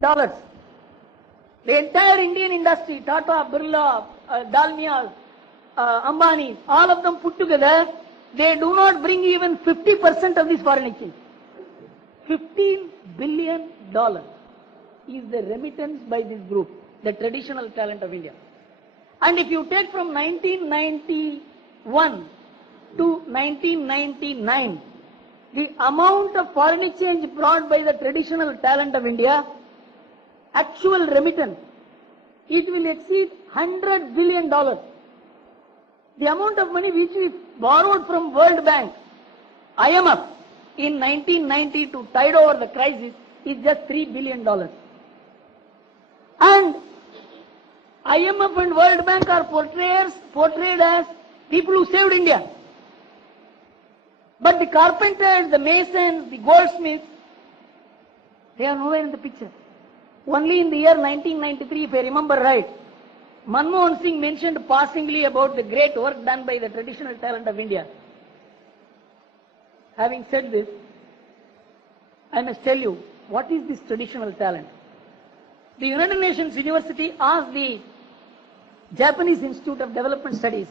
dollars. The entire Indian industry, Tata, Birla, Dalmia, Ambani, all of them put together, they do not bring even 50% of this foreign exchange. $15 billion is the remittance by this group, the traditional talent of India. And if you take from 1991 to 1999, the amount of foreign exchange brought by the traditional talent of India, actual remittance, it will exceed $100 billion. The amount of money which we borrowed from World Bank, IMF, in 1990 to tide over the crisis is just $3 billion. And IMF and World Bank are portrayed as people who saved India. But the carpenters, the masons, the goldsmiths, they are nowhere in the picture. Only in the year 1993, if I remember right, Manmohan Singh mentioned passingly about the great work done by the traditional talent of India. Having said this, I must tell you, what is this traditional talent? The United Nations University asked the Japanese Institute of Development Studies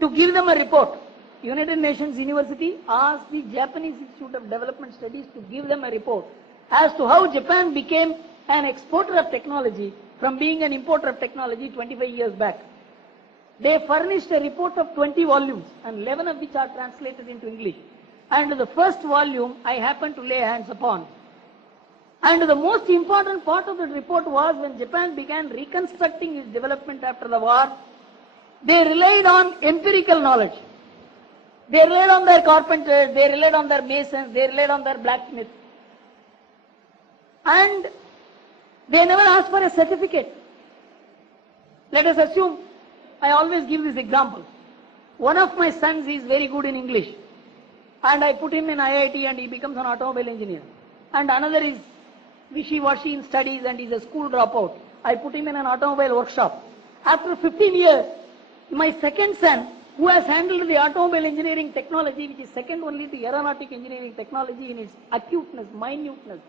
to give them a report. United Nations University asked the Japanese Institute of Development Studies to give them a report as to how Japan became an exporter of technology from being an importer of technology 25 years back. They furnished a report of 20 volumes, and 11 of which are translated into English. And the first volume I happened to lay hands upon. And the most important part of the report was when Japan began reconstructing its development after the war, they relied on empirical knowledge. They relied on their carpenters, they relied on their masons, they relied on their blacksmiths. And they never asked for a certificate. Let us assume, I always give this example. One of my sons is very good in English, and I put him in IIT and he becomes an automobile engineer. And another is wishy-washy in studies and is a school dropout. I put him in an automobile workshop. After 15 years, my second son, who has handled the automobile engineering technology, which is second only to aeronautic engineering technology in its acuteness, minuteness,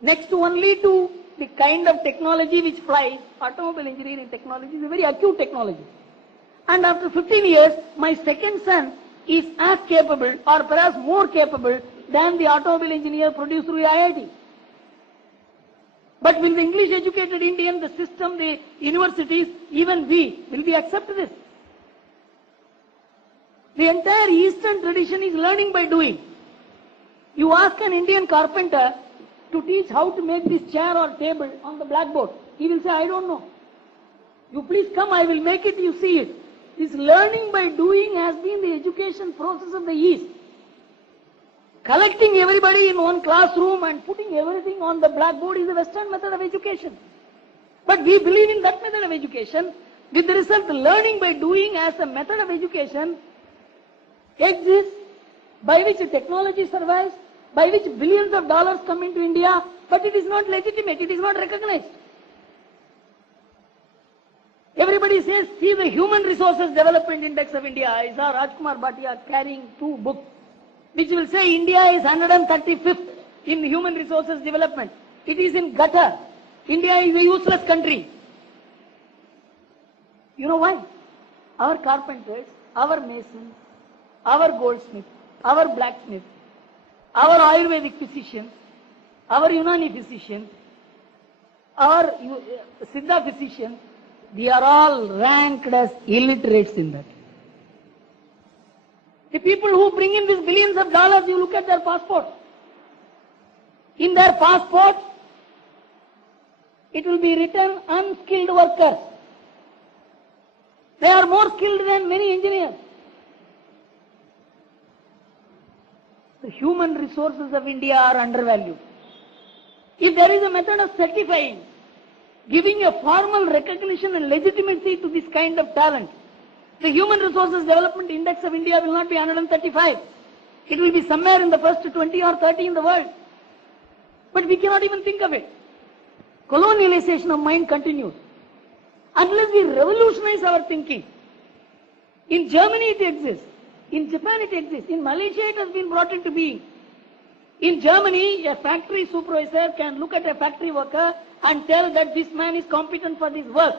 next only to the kind of technology which flies, automobile engineering technology is a very acute technology. And after 15 years, my second son is as capable or perhaps more capable than the automobile engineer produced through IIT. But will the English educated Indian, the system, the universities, even we, will we accept this? The entire Eastern tradition is learning by doing. You ask an Indian carpenter to teach how to make this chair or table on the blackboard. He will say, I don't know. You please come, I will make it, you see it. This learning by doing has been the education process of the East. Collecting everybody in one classroom and putting everything on the blackboard is the Western method of education. But we believe in that method of education. With the result, learning by doing as a method of education exists, by which technology survives, by which billions of dollars come into India, but it is not legitimate, it is not recognized. Everybody says, see the Human Resources Development Index of India. I saw Rajkumar Bhatia carrying 2 books, which will say India is 135th in human resources development. It is in gutter. India is a useless country. You know why? Our carpenters, our masons, our goldsmiths, our blacksmiths, our Ayurvedic physicians, our Unani physicians, our Siddha physicians, they are all ranked as illiterates in that. The people who bring in these billions of dollars, you look at their passports. In their passports, it will be written unskilled workers. They are more skilled than many engineers. The human resources of India are undervalued. If there is a method of certifying, giving a formal recognition and legitimacy to this kind of talent, the Human Resources Development Index of India will not be 135. It will be somewhere in the first 20 or 30 in the world. But we cannot even think of it. Colonialization of mind continues. Unless we revolutionize our thinking. In Germany it exists. In Japan it exists. In Malaysia it has been brought into being. In Germany, a factory supervisor can look at a factory worker and tell that this man is competent for this work,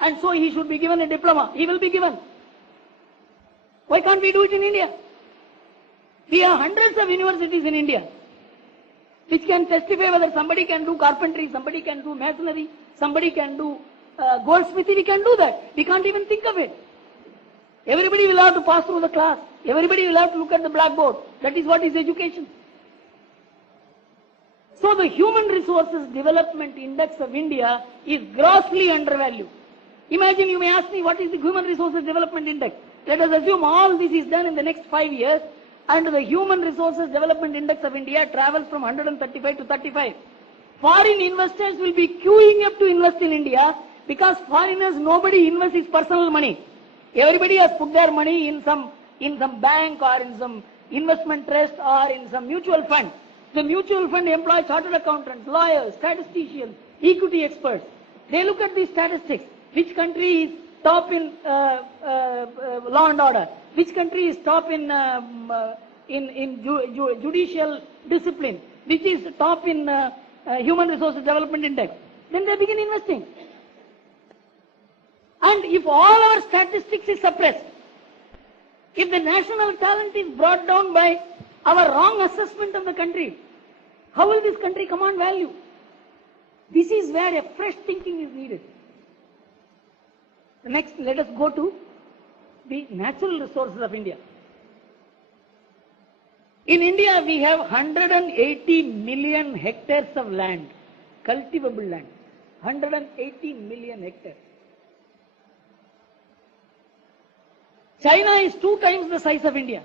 and so he should be given a diploma. He will be given. Why can't we do it in India? We have hundreds of universities in India which can testify whether somebody can do carpentry, somebody can do masonry, somebody can do goldsmithy. We can do that. We can't even think of it. Everybody will have to pass through the class. Everybody will have to look at the blackboard. That is what is education. So the Human Resources Development Index of India is grossly undervalued. Imagine, you may ask me, what is the Human Resources Development Index? Let us assume all this is done in the next 5 years, and the Human Resources Development Index of India travels from 135 to 35. Foreign investors will be queuing up to invest in India, because foreigners, nobody invests his personal money. Everybody has put their money in some bank or in some investment trust or in some mutual fund. The mutual fund employs chartered accountants, lawyers, statisticians, equity experts. They look at these statistics. Which country is top in law and order? Which country is top in judicial discipline? Which is top in Human Resources Development Index? Then they begin investing. And if all our statistics is suppressed, if the national talent is brought down by our wrong assessment of the country, how will this country command value? This is where a fresh thinking is needed. Next, let us go to the natural resources of India. In India, we have 180 million hectares of land, cultivable land. 180 million hectares. China is 2 times the size of India.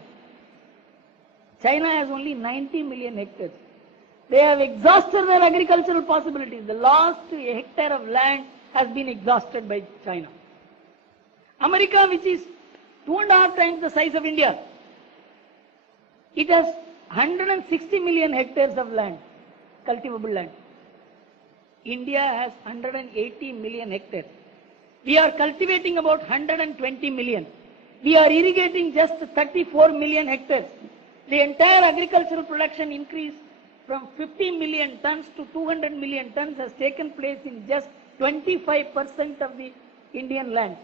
China has only 90 million hectares. They have exhausted their agricultural possibilities. The last hectare of land has been exhausted by China. America, which is 2.5 times the size of India, it has 160 million hectares of land, cultivable land. India has 180 million hectares. We are cultivating about 120 million. We are irrigating just 34 million hectares. The entire agricultural production increase from 50 million tons to 200 million tons has taken place in just 25% of the Indian land.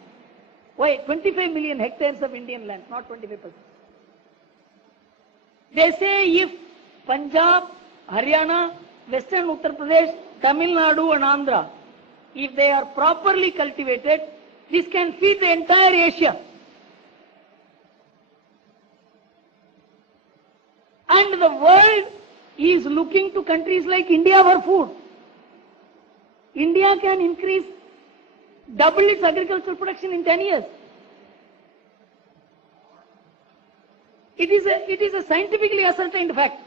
Why? 25 million hectares of Indian land, not 25%. They say if Punjab, Haryana, Western Uttar Pradesh, Tamil Nadu and Andhra, if they are properly cultivated, this can feed the entire Asia. And the world is looking to countries like India for food. India can increase, double its agricultural production in 10 years. It is a scientifically ascertained fact.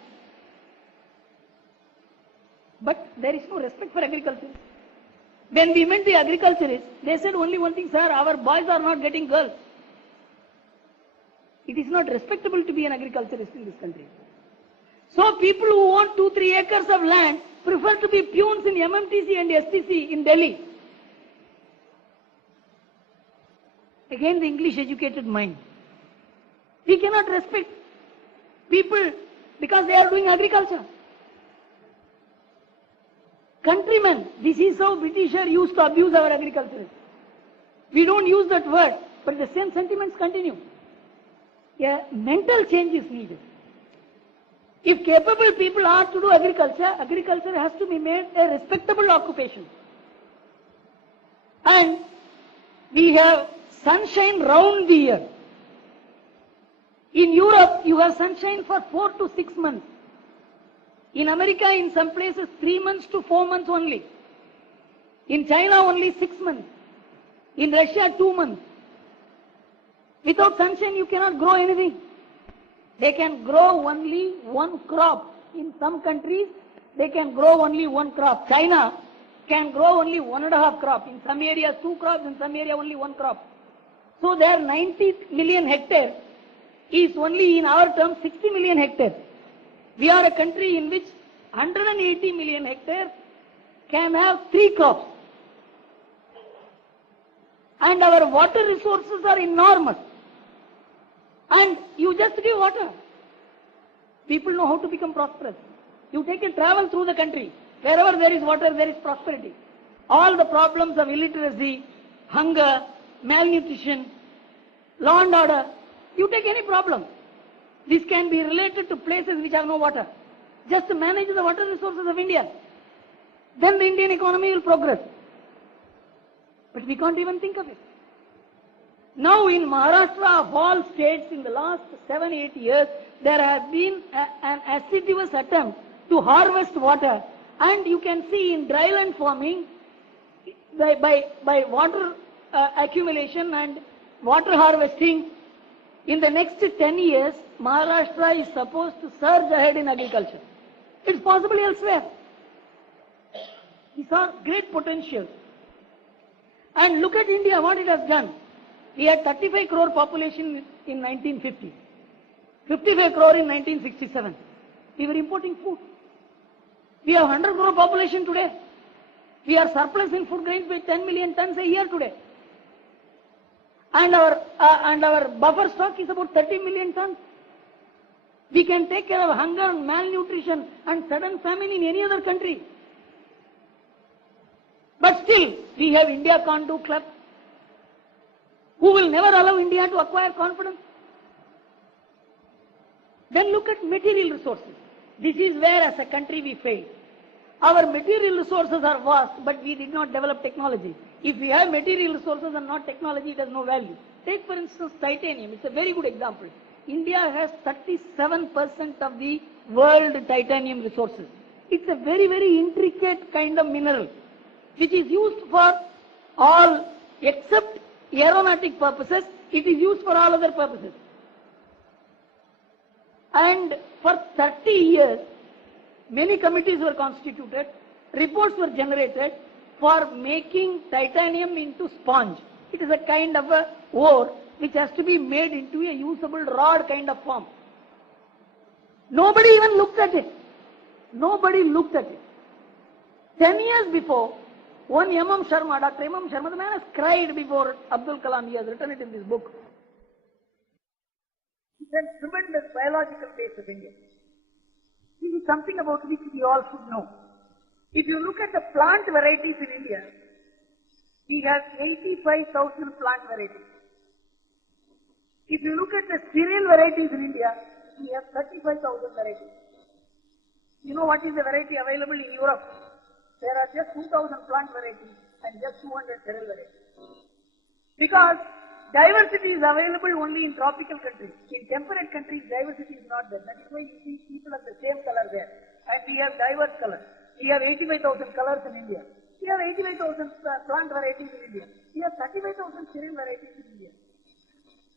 But there is no respect for agriculture. When we met the agriculturists, they said only one thing, sir, our boys are not getting girls. It is not respectable to be an agriculturist in this country. So people who own 2-3 acres of land prefer to be peons in MMTC and STC in Delhi. Again, the English educated mind. We cannot respect people because they are doing agriculture. Countrymen, this is how Britishers used to abuse our agriculturists. We don't use that word, but the same sentiments continue. A mental change is needed. If capable people are to do agriculture, agriculture has to be made a respectable occupation. And we have sunshine round the year. In Europe, you have sunshine for 4 to 6 months. In America, in some places, 3 months to 4 months only. In China, only 6 months. In Russia, 2 months. Without sunshine, you cannot grow anything. They can grow only one crop. In some countries, they can grow only one crop. China can grow only 1.5 crop. In some areas, 2 crops. In some area, only 1 crop. So their 90 million hectares is only, in our terms, 60 million hectares. We are a country in which 180 million hectares can have 3 crops. And our water resources are enormous. And you just give water. People know how to become prosperous. You take a travel through the country. Wherever there is water, there is prosperity. All the problems of illiteracy, hunger, malnutrition, law and order, you take any problem. This can be related to places which have no water. Just to manage the water resources of India. Then the Indian economy will progress. But we can't even think of it. Now in Maharashtra, of all states, in the last 7-8 years, there have been an assiduous attempt to harvest water. And you can see in dryland farming, by water accumulation and water harvesting, in the next 10 years, Maharashtra is supposed to surge ahead in agriculture. It's possible elsewhere. These are great potential. And look at India, what it has done. We had 35 crore population in 1950. 55 crore in 1967. We were importing food. We have 100 crore population today. We are surplus in food grains by 10 million tons a year today. And our buffer stock is about 30 million tons. We can take care of hunger, malnutrition and sudden famine in any other country. But still, we have India Can't Do Club, who will never allow India to acquire confidence. Then look at material resources. This is where as a country we fail. Our material resources are vast, but we did not develop technology. If we have material resources and not technology, it has no value. Take for instance titanium, it's a very good example. India has 37% of the world titanium resources. It's a very, very intricate kind of mineral, which is used for all, except aeronautic purposes, it is used for all other purposes. And for 30 years, many committees were constituted, reports were generated for making titanium into sponge. It is a kind of a ore which has to be made into a usable rod kind of form. Nobody even looked at it. Nobody looked at it. 10 years before, one M.M. Sharma, Dr. M.M. Sharma, the man has cried before Abdul Kalam. He has written it in this book. He said, tremendous biological base of India. This is something about which we all should know. If you look at the plant varieties in India, we have 85,000 plant varieties. If you look at the cereal varieties in India, we have 35,000 varieties. You know what is the variety available in Europe? There are just 2,000 plant varieties and just 200 cereal varieties. Because diversity is available only in tropical countries. In temperate countries, diversity is not there. That is why you see people of the same color there. And we have diverse colors. We have 85,000 colors in India. We have 85,000 plant varieties in India. We have 35,000 cereal varieties in India.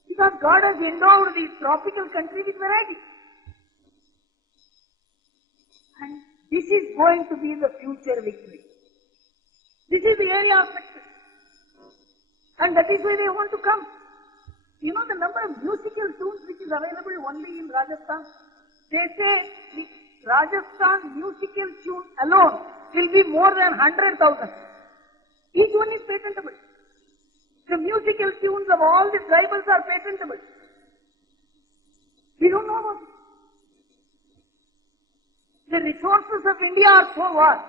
Because God has endowed the tropical country with variety. And this is going to be the future victory. This is the area of success. And that is why they want to come. You know the number of musical tunes which is available only in Rajasthan? They say the Rajasthan musical tune alone will be more than 100,000. Each one is patentable. The musical tunes of all the tribals are patentable. We don't know about it. The resources of India are so vast.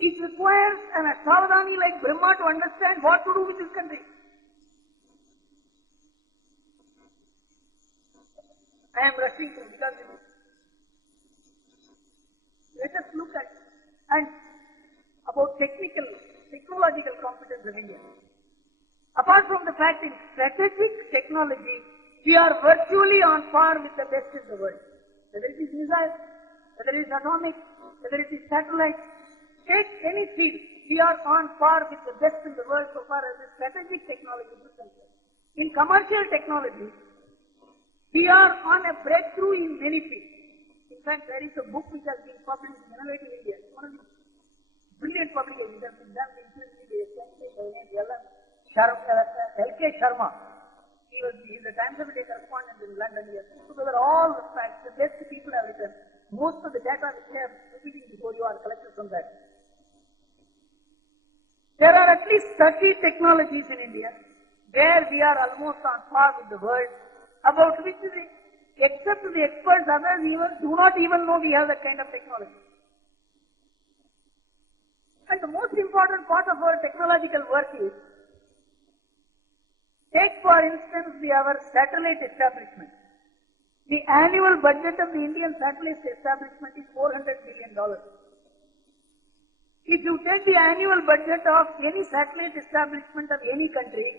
It requires an Asavadani like Brahma to understand what to do with this country. I am rushing through because let us look at and about technological competence of India. Apart from the fact in strategic technology, we are virtually on par with the best in the world. Whether it is missiles, whether it is atomic, whether it is satellite, take any field, we are on par with the best in the world so far as the strategic technology is concerned. In commercial technology, we are on a breakthrough in many fields. In fact, there is a book which has been published in Innovative India. One of the brilliant publications that has been done recently by a scientist by the name L.K. Sharma. He is the Times of the Day correspondent in London. He has put together all the facts. The best people have written. Most of the data which I am repeating before you are collected from that. There are at least 30 technologies in India where we are almost on par with the world, about which the Except the experts, others even do not even know we have that kind of technology. And the most important part of our technological work is, take for instance our satellite establishment. The annual budget of the Indian satellite establishment is $400 billion. If you take the annual budget of any satellite establishment of any country,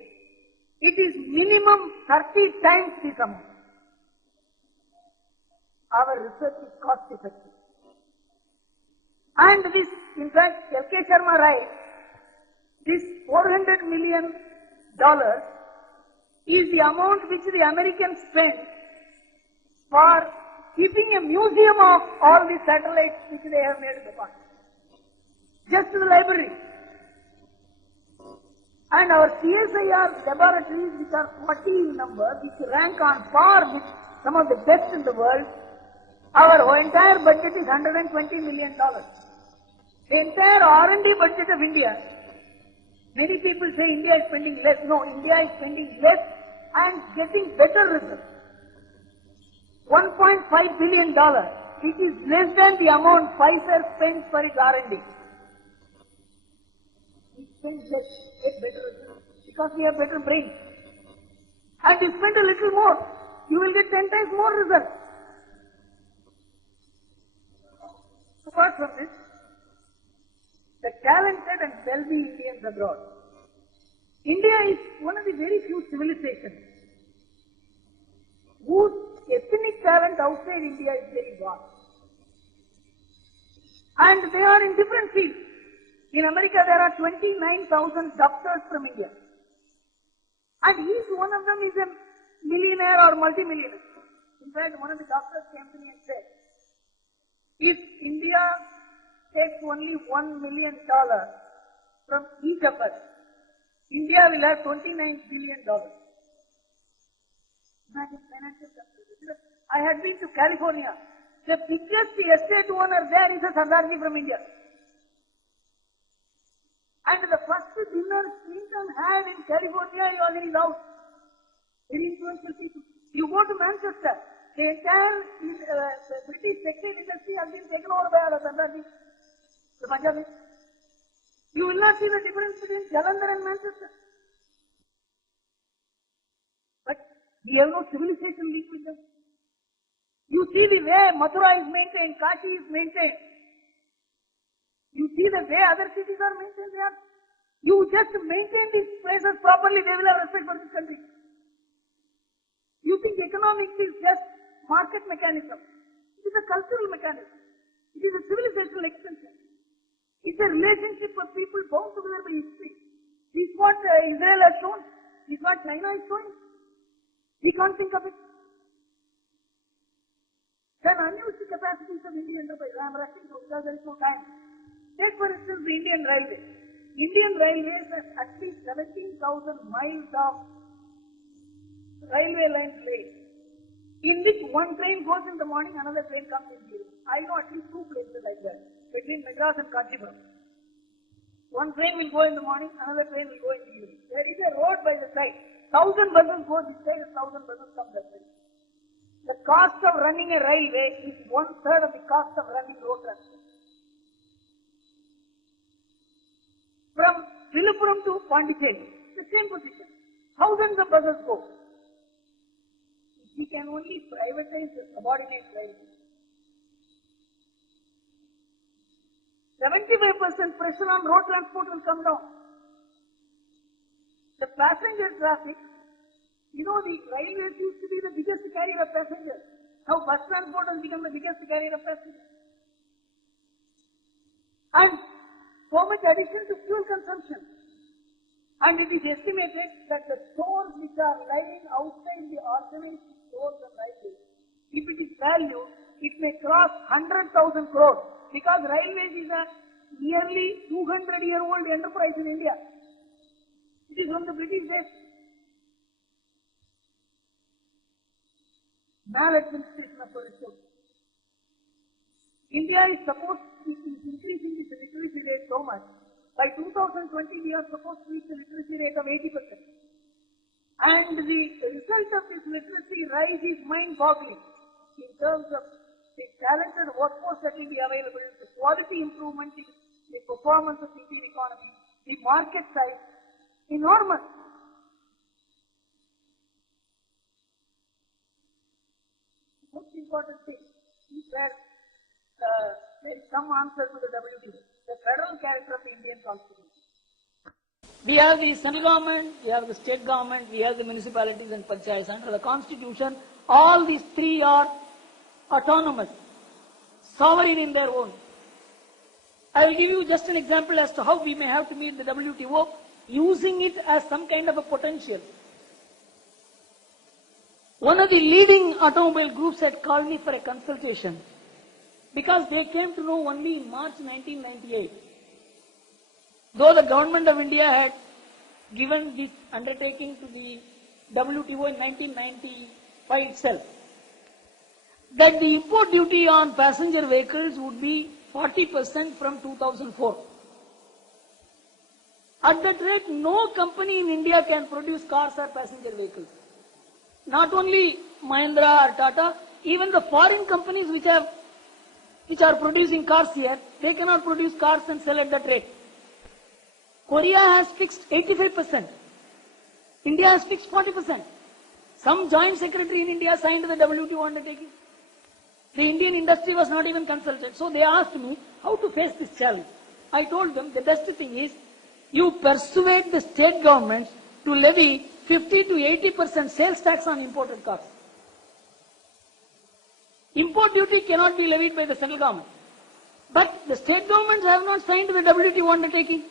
it is minimum 30 times this amount. Our research is cost effective. And this, in fact, L.K. Sharma writes, this $400 million is the amount which the Americans spend for keeping a museum of all the satellites which they have made in the past. Just the library. And our CSIR laboratories, which are 40 in number, which rank on par with some of the best in the world, our entire budget is $120 million. The entire R&D budget of India, many people say India is spending less. No, India is spending less and getting better results. $1.5 billion. It is less than the amount Pfizer spends for its R&D. We spend less, get better results, because we have better brains. And you spend a little more, you will get 10 times more results. Apart from this, the talented and wealthy Indians abroad. India is one of the very few civilizations whose ethnic talent outside India is very vast. And they are in different fields. In America there are 29,000 doctors from India. And each one of them is a millionaire or multimillionaire. In fact, one of the doctors came to me and said, if India takes only $1 million from each of us, India will have $29 billion. Imagine financial success. I had been to California. The biggest estate owner there is a Sardarji from India. And the first dinner Clinton had in California, he was in his house. Very influential people. You go to Manchester, the entire British textile industry has been taken over by Sardarji, the Punjabis. You will not see the difference between Jalandhar and Manchester. But we have no civilization linked with them. You see the way Mathura is maintained, Kashi is maintained. You see the way other cities are maintained. You just maintain these places properly, they will have respect for this country. You think economics is just market mechanism. It is a cultural mechanism. It is a civilizational extension. It's a relationship of people bound together by history. This is what Israel has shown. This is what China is showing. We can't think of it. Then unused capacities of Indian enterprise. I am rushing through because there is no time. Take for instance the Indian Railway. Indian Railways have at least 17,000 miles of railway lines laid, in which one train goes in the morning, another train comes in the evening. I know at least two places like that, between Madras and Kanchipuram. One train will go in the morning, another train will go in the evening. There is a road by the side. 1,000 buses go this side and 1,000 buses come that side. The cost of running a railway is 1/3 of the cost of running road transport. From Viluppuram to Pondicherry, the same position. Thousands of buses go. We can only privatize the subordinate railway. 75% pressure on road transport will come down. The passenger traffic, you know, the railways used to be the biggest carrier of passengers. Now bus transport has become the biggest carrier of passengers. And so much addition to fuel consumption. And it is estimated that the stores which are lying outside the organized stores and railways, if it is valued, it may cross 100,000 crores, because railways is a nearly 200-year-old enterprise in India. It is from the British days. Maladministration of resources. India is supposed to be increasing its literacy rate so much. By 2020, we are supposed to reach a literacy rate of 80%. And the result of this literacy rise is mind-boggling in terms of the talented workforce that will be available, the quality improvement in the performance of the Indian economy, the market size, enormous. Most important thing is that there is some answer to the WTO, the federal character of the Indian Constitution. We have the central government, we have the state government, we have the municipalities and panchayats. Under the Constitution, all these three are autonomous, sovereign in their own. I will give you just an example as to how we may have to meet the WTO, using it as some kind of a potential. One of the leading automobile groups had called me for a consultation because they came to know only in March 1998. Though the government of India had given this undertaking to the WTO in 1995 itself, that the import duty on passenger vehicles would be 40% from 2004. At that rate, no company in India can produce cars or passenger vehicles. Not only Mahindra or Tata, even the foreign companies which are producing cars here, they cannot produce cars and sell at that rate. Korea has fixed 85%. India has fixed 40%. Some joint secretary in India signed the WTO undertaking. The Indian industry was not even consulted. So they asked me how to face this challenge. I told them the best thing is you persuade the state governments to levy 50 to 80% sales tax on imported cars. Import duty cannot be levied by the central government. But the state governments have not signed the WTO undertaking.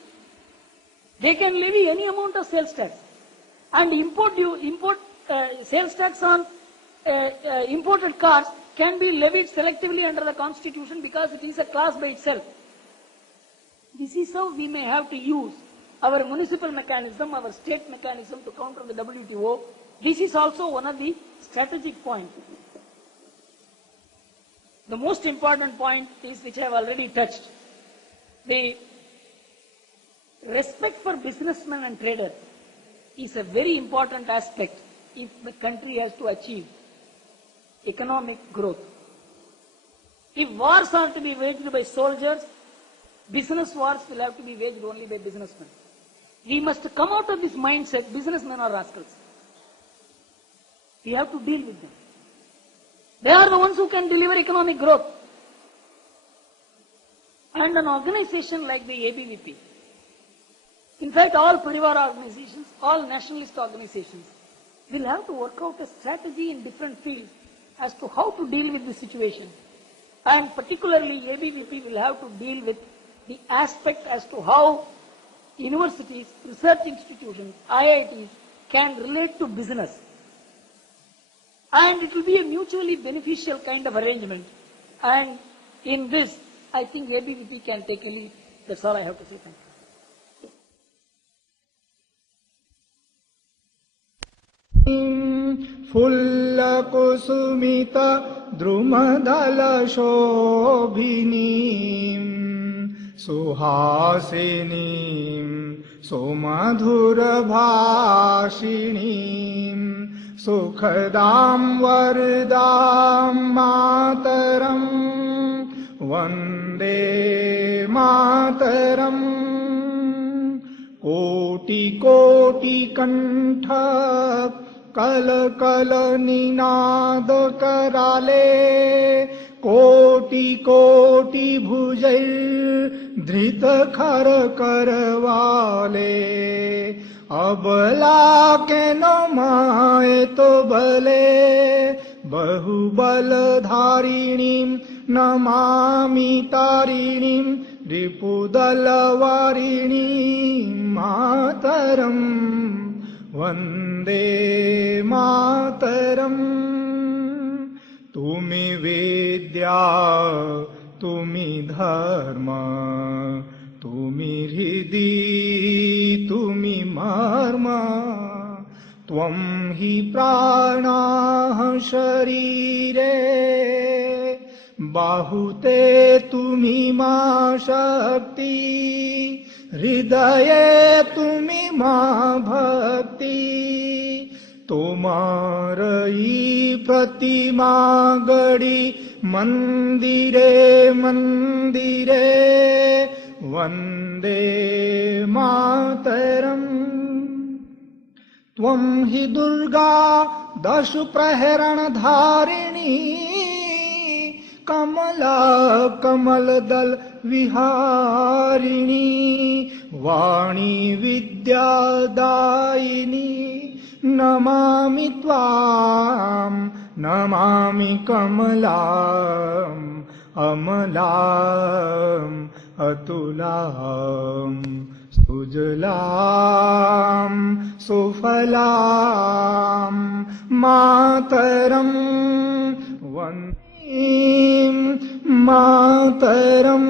They can levy any amount of sales tax. And sales tax on imported cars can be levied selectively under the Constitution because it is a class by itself. This is how we may have to use our municipal mechanism, our state mechanism to counter the WTO. This is also one of the strategic points. The most important point is, which I have already touched, the respect for businessmen and traders is a very important aspect if the country has to achieve economic growth. If wars are to be waged by soldiers, business wars will have to be waged only by businessmen. We must come out of this mindset, businessmen are rascals. We have to deal with them. They are the ones who can deliver economic growth. And an organization like the ABVP, in fact all Parivar organizations, all nationalist organizations, will have to work out a strategy in different fields as to how to deal with the situation. And particularly ABVP will have to deal with the aspect as to how universities, research institutions, IITs can relate to business. And it will be a mutually beneficial kind of arrangement. And in this, I think ABVP can take a lead. That's all I have to say. Thank you. Fulla kusumita drumadala shobhinim suhasinim somadhura bhashinim Sukhadam Vardam Mataram Vande Mataram Koti Koti Kantha Kala Kala Ninad Karale Koti Koti Bhujair Dhrita Khar Karvale अबला के न माए तो भले बहुबलधारिणीं नमामि तारिणीं रिपुदलवारिणीं मातरं वन्दे मातरम् तुमि विद्या तुमि धर्म तुमि हृदि तुमि मर्म त्वं हि प्राणाः शरीरे बाहुते तुमि मा शक्ति हृदये तुमि मा भक्ति तोमारई प्रतिमा गड़ी मंदिरे मंदिरे वंदे मातरम। त्वं हि दुर्गा दश प्रहरण धारिणी कमला कमलदल विहारिणी वाणी विद्यादायिनी नमामि त्वां नमामि कमलाम् अमलाम् अतुलाम् सुजलाम् सुफलाम् मातरम् वन्दे मातरम्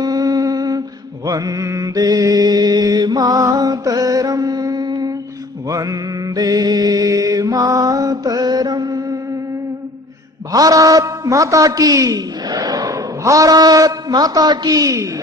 वन्दे मातरम् वन्दे मातरम्। भारत माता की, भारत माता की।